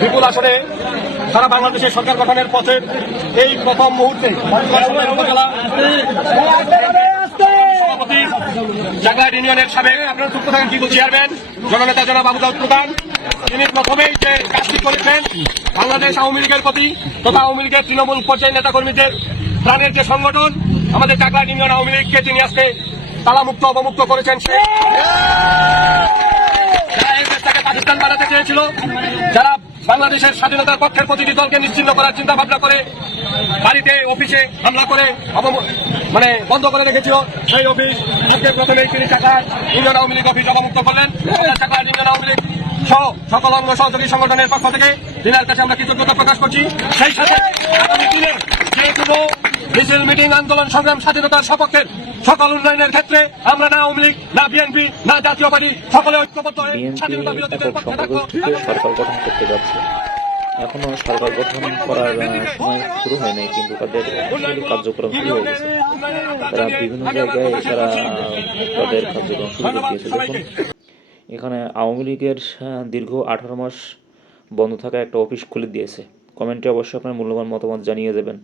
বিপুল আসনে সারা বাংলাদেশের সরকার গঠনের পথে এই প্রথম মুহূর্তে উপজেলা সভাপতি জাগলাট ইউনিয়নের সাবেক আপনার চেয়ারম্যান জননেতা জনাব আবু দাউদ প্রধান, তিনি প্রথমেই যে কাজটি করেছেন বাংলাদেশ আওয়ামী লীগের প্রতি তথা আওয়ামী লীগের তৃণমূল পর্যায়ের নেতাকর্মীদের প্রাণের যে সংগঠন আমাদের জাগলাট ইউনিয়ন আওয়ামী লীগকে তিনি আজকে তালামুক্ত অবমুক্ত করেছেন। পাকিস্তান বানাতে চেয়েছিল, যারা বাংলাদেশের স্বাধীনতার পক্ষের প্রতিটি দলকে নিশ্চিহ্ন করার চিন্তা ভাবনা করে বাড়িতে অফিসে হামলা করে বন্ধ করে রেখেছিল, সেই অফিস আজকে প্রথমেই তিনি জাগলাট ইউনিয়ন আওয়ামী লীগ অফিস অবমুক্ত করলেন। জাগলাট ইউনিয়ন আওয়ামী লীগ সহ সকল অঙ্গ সহযোগী সংগঠনের পক্ষ থেকে দিনের কাছে আমরা কৃতজ্ঞতা প্রকাশ করছি। সেই সাথে আগামী দিনে যে কোনো মিছিল মিটিং আন্দোলন সংগ্রাম স্বাধীনতার সপক্ষের সকল উন্নয়নের ক্ষেত্রে আমরা না আওয়ামী লীগ না বিএনপি না জাতীয় পার্টি সকলে ঐক্যবদ্ধ হয়ে স্বাধীনতা বিরোধীদের পক্ষে থাকবো। সরকার গঠন করতে যাচ্ছে, এখনো সরকার গঠন করার সময় শুরু হয় নাই, কিন্তু তাদের কার্যক্রম শুরু হয়ে গেছে। তারা বিভিন্ন জায়গায় তারা তাদের কার্যক্রম শুরু করে দিয়েছে। দেখুন এখানে আওয়ামী লীগের দীর্ঘ 18 মাস বন্ধ থাকা একটা অফিস খুলে দিয়েছে। কমেন্টে অবশ্যই আপনার মূল্যবান মতামত জানিয়ে দেবেন।